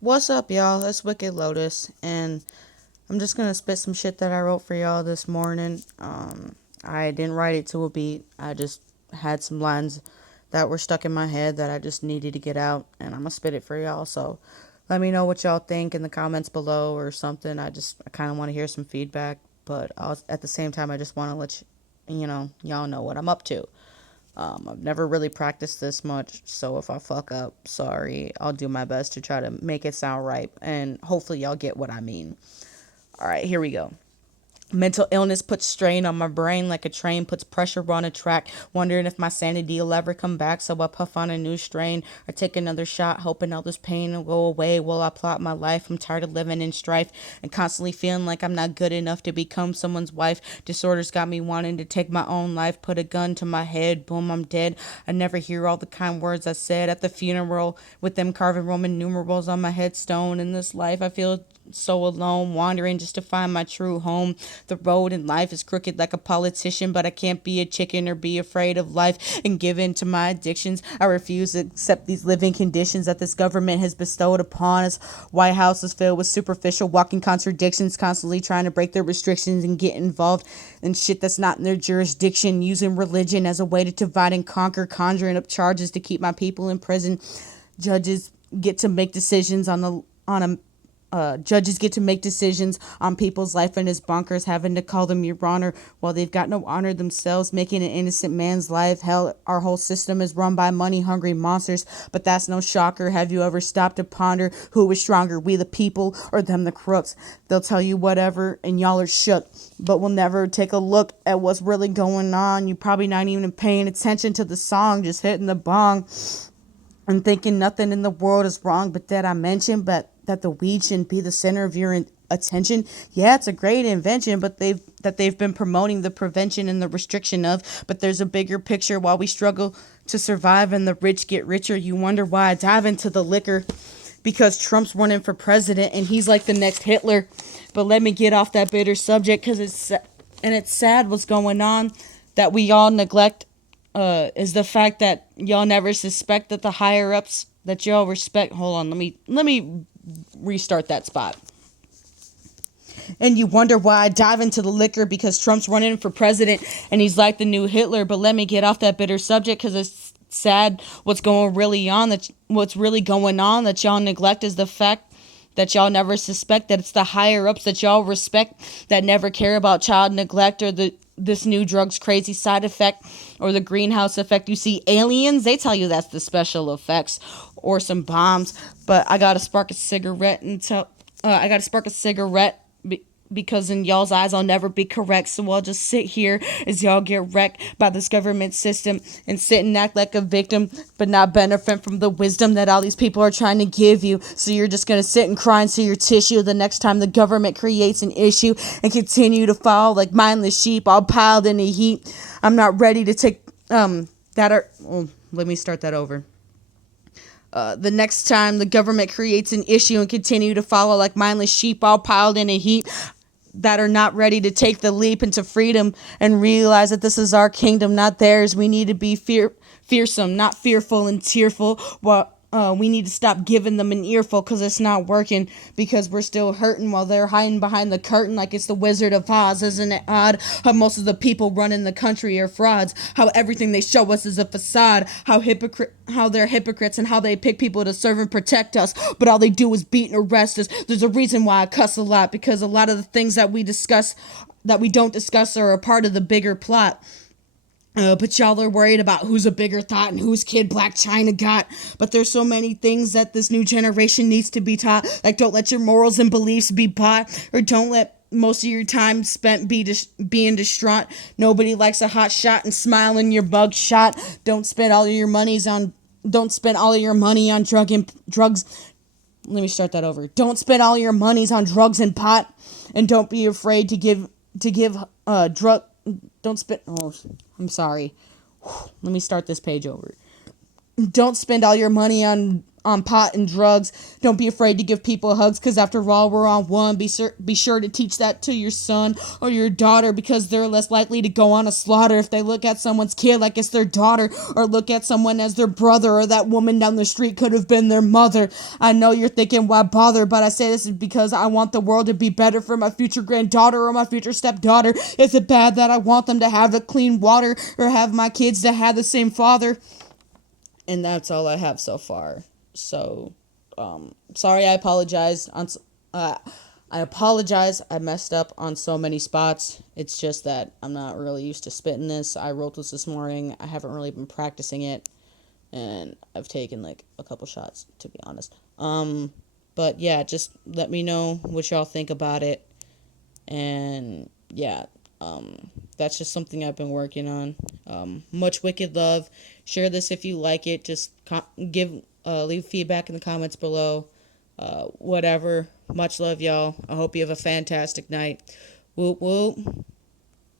What's up, y'all? It's Wicked Lotus, and I'm just gonna spit some shit that I wrote for y'all this morning. I didn't write it to a beat. I just had some lines that were stuck in my head that I just needed to get out, and I'm gonna spit it for y'all. So let me know what y'all think in the comments below or something. I kind of want to hear some feedback, but at the same time, I just want to let y'all know what I'm up to. I've never really practiced this much, so if I fuck up, sorry. I'll do my best to try to make it sound right, and hopefully y'all get what I mean. All right, here we go. Mental illness puts strain on my brain like a train puts pressure on a track. Wondering if my sanity will ever come back, so I puff on a new strain or take another shot, hoping all this pain will go away while I plot my life. I'm tired of living in strife and constantly feeling like I'm not good enough to become someone's wife. Disorders got me wanting to take my own life, put a gun to my head, boom, I'm dead. I never hear all the kind words I said at the funeral with them carving Roman numerals on my headstone. In this life, I feel so alone, wandering just to find my true home. The road in life is crooked like a politician, but I can't be a chicken or be afraid of life and give in to my addictions. I refuse to accept these living conditions that this government has bestowed upon us. White House is filled with superficial walking contradictions, constantly trying to break their restrictions and get involved in shit that's not in their jurisdiction, using religion as a way to divide and conquer, conjuring up charges to keep my people in prison. Judges get to make decisions on a judges get to make decisions on people's life in his bunkers, having to call them your honor while they've got no honor themselves, making an innocent man's life hell. Our whole system is run by money-hungry monsters, but that's no shocker. Have you ever stopped to ponder who is stronger, we the people or them the crooks? They'll tell you whatever, and y'all are shook, but we'll never take a look at what's really going on. You probably not even paying attention to the song, just hitting the bong and thinking nothing in the world is wrong, but that I mentioned, but that the weed shouldn't be the center of your attention. Yeah, it's a great invention, but they've been promoting the prevention and the restriction of. But there's a bigger picture while we struggle to survive and the rich get richer. You wonder why I dive into the liquor. Because Trump's running for president and he's like the next Hitler. But let me get off that bitter subject because it's sad what's going on that we all neglect is the fact that y'all never suspect that the higher ups that y'all respect. Hold on, let me restart that spot. And you wonder why I dive into the liquor because Trump's running for president and he's like the new Hitler. But let me get off that bitter subject because it's sad what's really going on that y'all neglect is the fact that y'all never suspect that it's the higher ups that y'all respect that never care about child neglect or this new drug's crazy side effect or the greenhouse effect. You see aliens, they tell you that's the special effects or some bombs. But I gotta spark a cigarette because in y'all's eyes I'll never be correct. So I'll just sit here as y'all get wrecked by this government system and sit and act like a victim, but not benefit from the wisdom that all these people are trying to give you. So you're just gonna sit and cry and see your tissue the next time the government creates an issue and continue to fall like mindless sheep all piled in a heap. I'm not ready to take let me start that over. The next time the government creates an issue and continue to follow like mindless sheep all piled in a heap that are not ready to take the leap into freedom and realize that this is our kingdom, not theirs. We need to be fearsome, not fearful and tearful. We need to stop giving them an earful because it's not working, because we're still hurting while they're hiding behind the curtain like it's the Wizard of Oz. Isn't it odd how most of the people running the country are frauds, how everything they show us is a facade, how they're hypocrites and how they pick people to serve and protect us, but all they do is beat and arrest us. There's a reason why I cuss a lot, because a lot of the things that we don't discuss are a part of the bigger plot. But y'all are worried about who's a bigger thought and whose kid Black China got. But there's so many things that this new generation needs to be taught. Like, don't let your morals and beliefs be bought, or don't let most of your time spent being distraught. Nobody likes a hot shot and smile in your bug shot. Don't spend all of your money on drugs. Let me start that over. Don't spend all your monies on drugs and pot, and don't be afraid to give drug. Don't spend. Oh, I'm sorry. Let me start this page over. Don't spend all your money on on pot and drugs. Don't be afraid to give people hugs, because after all, we're on one. Be sure to teach that to your son or your daughter, because they're less likely to go on a slaughter if they look at someone's kid like it's their daughter, or look at someone as their brother, or that woman down the street could have been their mother. I know you're thinking, why bother? But I say this is because I want the world to be better for my future granddaughter or my future stepdaughter. Is it bad that I want them to have the clean water, or have my kids to have the same father? And that's all I have so far. So, sorry, I apologize. I apologize. I messed up on so many spots. It's just that I'm not really used to spitting this. I wrote this morning. I haven't really been practicing it, and I've taken like a couple shots, to be honest. But yeah, just let me know what y'all think about it. And yeah, that's just something I've been working on. Much wicked love. Share this if you like it. Just leave feedback in the comments below. Whatever. Much love, y'all. I hope you have a fantastic night. Whoop whoop.